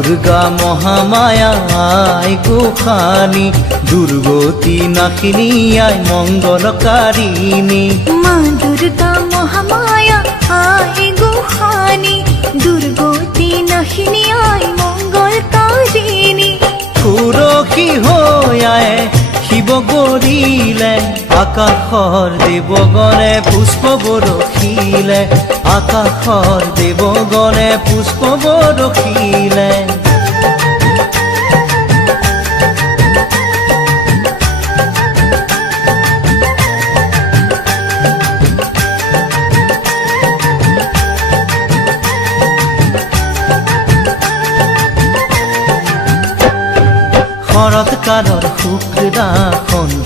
দুৰ্গা মহামায়া আই গোসানী দুৰ্গতি নাশিনী আই মঙ্গলকাৰিণী মা দুৰ্গা মহামায়া আই গোসানী দুৰ্গতি নাশিনী আই মঙ্গলকাৰিণী সুৰক্ষী হৈ আয়ে শিৱ গৰিলে আকাশৰ দেৱগণে পুষ্প বৰষিলে আকাশৰ দেৱগণে পুষ্প বৰষিলে শৰৎকালৰ শুক্লদাখন